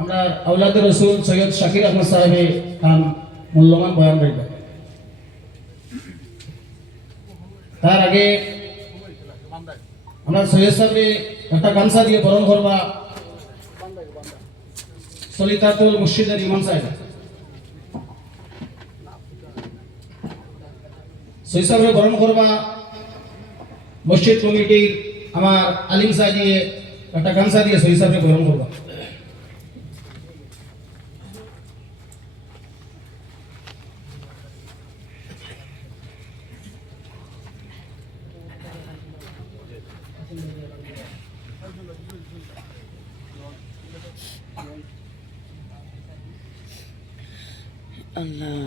আমরা আওলাদে রসুল সৈয়দ শাকির আহমদ সাহেবে খান মূল্যবান বয়ান রাখবেন। তার আগে আমরা সৈয়দ সাহেবে একটা গামছা দিয়ে বরণ করবা সলিতাতুল মুর্শিদের ইমাম সাহেব। সৈয়দ সাহেবে বরণ করবা মসজিদ কমিটির আমার আলিম সাহেব দিয়ে একটা গামছা দিয়ে সৈয়দ সাহেবে বরণ করবা। Allah.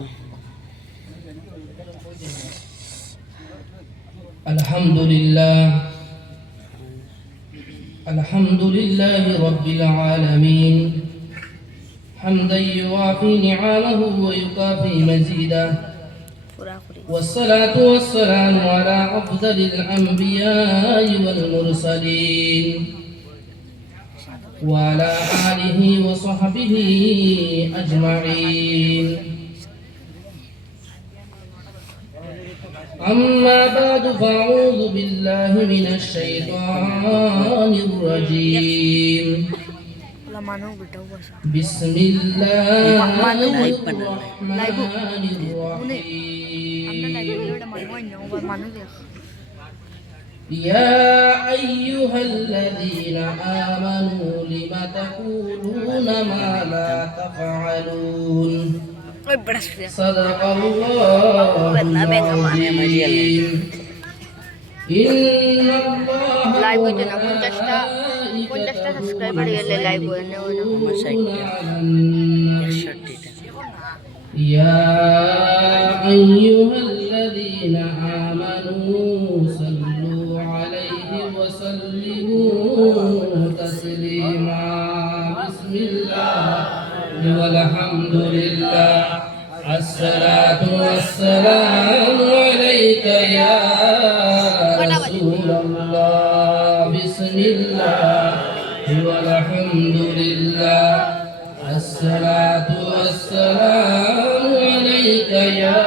الحمد لله رب العالمين حمدا يوافي نعمه ويكافي مزيده والصلاة والسلام على أفضل الأنبياء والمرسلين وعلى آله وصحبه أجمعين. أما بعد فأعوذ بالله من الشيطان الرجيم. بسم الله الرحمن الرحيم. يا أيها الذين آمنوا لم تقولون ما لا تفعلون. صدق الله العظيم. إن الله وملائكته يا أيها الذين آمنوا صلوا عليه وسلموا تسليما. بسم الله والحمد لله الصلاة والسلام عليك يا رسول الله. بسم الله والحمد لله الصلاة والسلام عليك يا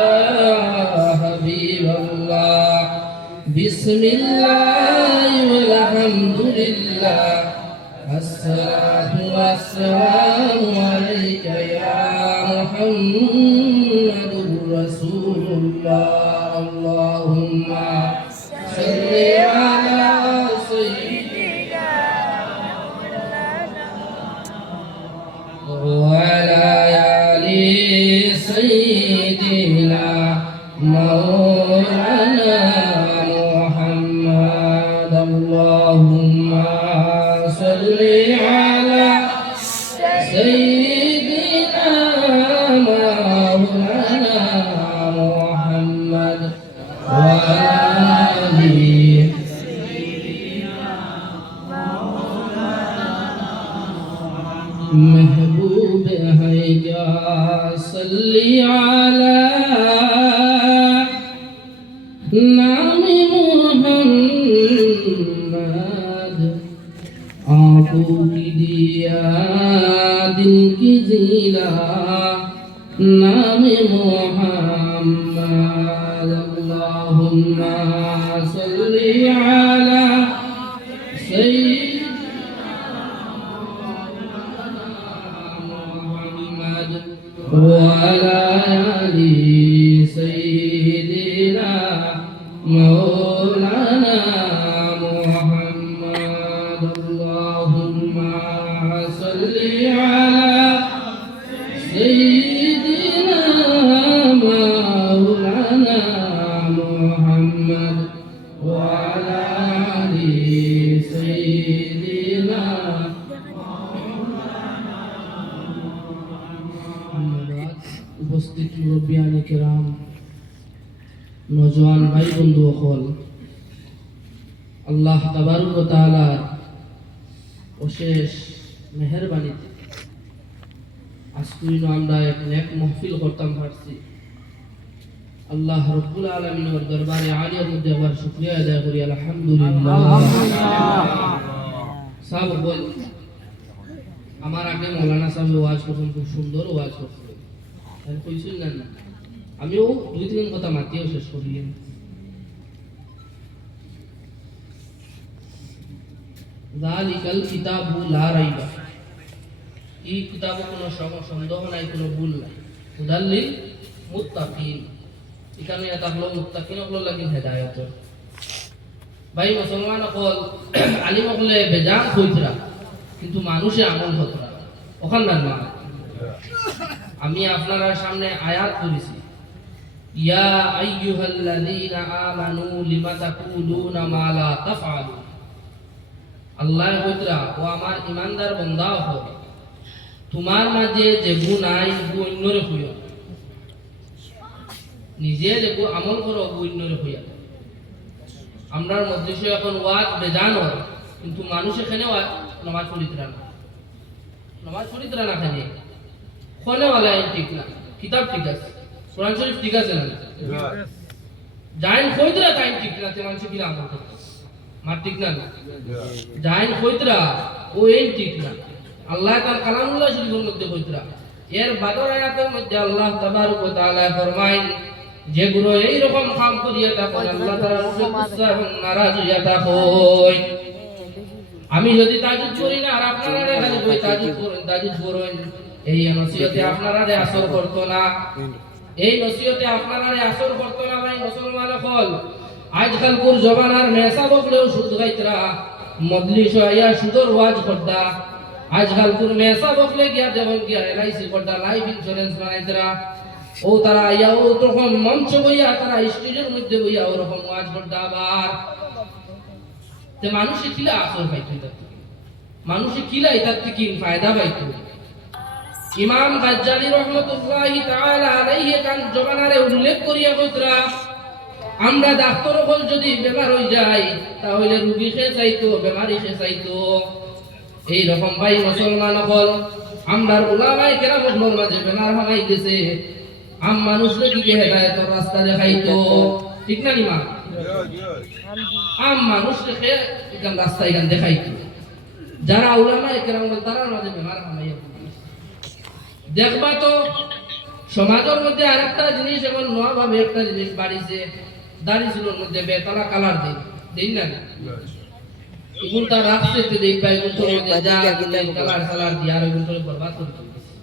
حبيب الله. بسم الله والحمد لله الصلاة والسلام عليك يا محمد رسول الله. اللهم صل على سيدنا وعلى آل سيدنا مولانا محمد. اللهم صل على سيدنا مولانا محمد وعلى آل महबूब है या सल्ली अला नाम मुहम्मद. आंखों की दिया दिल की जीला नाम मुहम्मद. अल्लाहुम्मा सल्ली अला وعلى آل سيدنا مولانا محمد. اللهم صل على سيدنا مولانا محمد وعلى آل سيدنا উপস্থিত মুরব্বিয়ানে কেরাম, নওজোয়ান ভাই বন্ধু সকল, আল্লাহ তাবারক ওয়া তাআলার অশেষ মেহেরবানিতে আজকে আমরা এক নেক মাহফিল করতাম পারছি। আল্লাহ রাব্বুল আলামিনের দরবারে আলিয়ার মধ্যে আবার শুকরিয়া আদায় করি। আলহামদুলিল্লাহ। সব বল আমার আগে মৌলানা সাহেব ওয়াজ করছেন, খুব সুন্দর ওয়াজ করছেন, আমি কইছিল না আমিও 2-3 কথা মাতিয়েও শেষ করিলেন। যালিকাল কিতাবু লা রাইবা, এই কিতাবে কোনো সন্দেহ নাই, কোনো ভুল নাই। হুদাল লিল মুত্তাকিন, এখানে এটা হলো মুত্তাকিন হলো লাগি হেদায়েত। ভাই মুসলমান হল আলিম হলে বেজান কইতরা, কিন্তু মানুষে আমল হতরা ওখান না। আমি আপনার সামনে আয়াত করেছি, ইয়া আইয়ুহাল্লাযীনা আমানু লিমা তাকুলুনা মা লা তাফআলুন। আল্লাহ কইতরা ও আমার ইমানদার বান্দা হল, তোমার মাঝে যে গুণ নাই অন্যরে কইও, নিজে যে আমল করো অন্যরে কইয়া। আমরার মধ্যে এখন ওয়াজ বেজান হয়, কিন্তু মানুষ এখানে নামাজ পড়িতরা না, নামাজ পড়িতরা না। খালি খনেওয়ালা ঠিক না, কিতাব ঠিক আছে, কোরআন শরীফ ঠিক আছে না, জাইন কইতরা তাই ঠিক না, তে মানুষ কিলা আমল করে মার ঠিক না, জাইন কইতরা ও এই ঠিক না। আল্লাহ তার কালামুল্লাহ শরীফের মধ্যে কইতরা, এর বাদর আয়াতের মধ্যে আল্লাহ তাবারক ওয়া তাআলা ফরমায়, যে গুলো এই রকম কাম করিয়া থাকেন আল্লাহ তাআলার উপরে গুসা এবং নারাজ হইয়া থাকেন। আমি যদি তাজুদ করি না আর আপনারা খালি কই তাজুদ করেন, এই নসিহতে আপনারা আসর করতো না, এই নসিহতে আপনারা আসর করতো না। ভাই মুসলমান হল আজকাল পুর জমানার নেশা বকলেও শুদ্ধ গাইতরা, মজলিস আইয়া সুদর ওয়াজ করদা, আজকাল পুর নেশা বকলে গিয়া যেমন গিয়া এলআইসি করদা, লাইফ ইন্স্যুরেন্স বানাইতরা, ও তারা আইয়া ও তখন মঞ্চ বইয়া তারা স্টেজের মধ্যে বইয়া ওরকম ওয়াজ করদা। আবার তে মানুষে কিলা আসর পাইতো, মানুষে কিলা এটার থেকে ফায়দা পাইতো। ইমাম গাজ্জালি রহমাতুল্লাহি তাআলা আলাইহি কান জমানারে উল্লেখ করিয়া কইতরা, আমরা ডাক্তার হল যদি বেমার হই যাই তাহলে রোগী খে চাইতো, বেমারি খে চাইতো। এই রকম ভাই মুসলমান হল আমরার উলামায়ে কেরাম হল মাঝে বেমার হামাই গেছে, আম মানুষরে কি হেদায়েতের রাস্তা দেখাইতো, ঠিক না নিমা? আম মানুষকে এখান রাস্তা এখান দেখাইতো। যারা উলামায়ে কেরাম হল তারা মাঝে বেমার হামাইয়া দেখবা তো সমাজের মধ্যে আরেকটা জিনিস এখন নয়া ভাবে একটা জিনিস বাড়িছে, দাড়ি চুলের মধ্যে বেতলা কালার দেই না, এগুলো তার রাখছে তে দেই পাই এগুলো মধ্যে যা কালার সালার দিয়া আর এগুলো বরবাদ করে দিছে।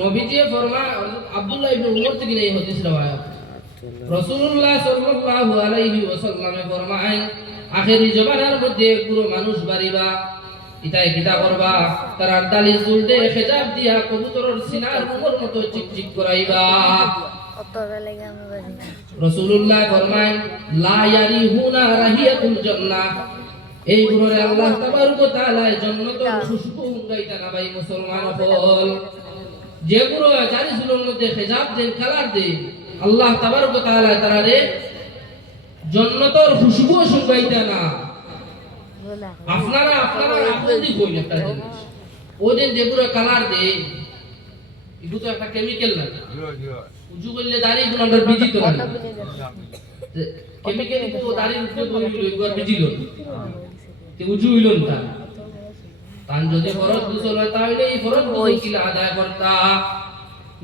নবীজি ফরমায় আব্দুল্লাহ ইবনে উমর থেকে এই হাদিস রওয়ায়াত, রাসূলুল্লাহ সাল্লাল্লাহু আলাইহি ওয়াসাল্লাম ফরমায়, আখেরি জামানার মধ্যে পুরো মানুষ বাড়িবা, ইতাই কিতা করবা, তার দাড়ি চুলতে হিজাব দিয়া কবুতরের সিনার উপর মতো চিকচিক করাইবা। রাসূলুল্লাহ ফরমায়, লা ইয়ারিহুনা রাহিয়াতুল জান্নাহ, এই গুণরে আল্লাহ তাবারক ওয়া তাআলা জান্নাতের খুশবু গাইতা না। ভাই মুসলমান হল যে গুলো জারি চুলের মধ্যে হিজাব দেন, কালার দেন, আল্লাহ তাবারক ওয়া তাআলা তারারে জান্নাতের খুশবু শুকাইতা না। আপনারা আপনি কইন একটা জিনিস, ওদের যেগুলো কালার দেয় এগুলো তো একটা কেমিক্যাল লাগে, উজু করলে দাড়ি গুলো আমরা বিজিত লাগে, কেমিক্যাল তো দাড়ির উপরে বইলো একবার বিজিল তে উজু হইল না। তান যদি ফরজ গোসল হয় তাহলে এই ফরজ গোসল কিলা আদায় করতা।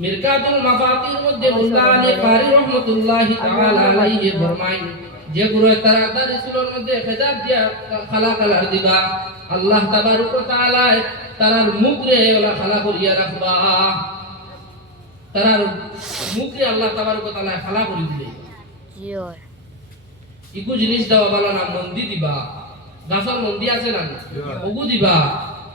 মিরকাতুল মাফাতির মধ্যে মুল্লা আলী কারি রাহমাতুল্লাহি তাআলা আলাইহি ফরমায়, যে গুলো তারা দাড়ি চুলের মধ্যে হিজাব দিয়া খালা কালার দিবা, আল্লাহ তাবারক ওয়া তাআলা তারার মুখরে ওলা খালা করিয়া রাখবা, তারার মুখরে আল্লাহ তাবারক ওয়া তাআলা খালা করে দিবে। কি হয় ইকু জিনিস দাও বালা না, মন্দি দিবা, গাছর মন্দি আছে না ওগু দিবা,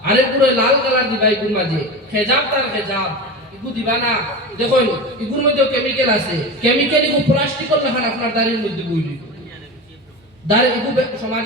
আরে পুরো লাল কালার দিবা, ইকুর মাঝে হিজাব তার হিজাব ইকু দিবা না। দেখুন ইকুর মধ্যে কেমিক্যাল আছে, কেমিক্যাল ইকু প্লাস্টিকের লাখান আপনার দাড়ির মধ্যে বইলি, দাড়ি ইকু সমাজ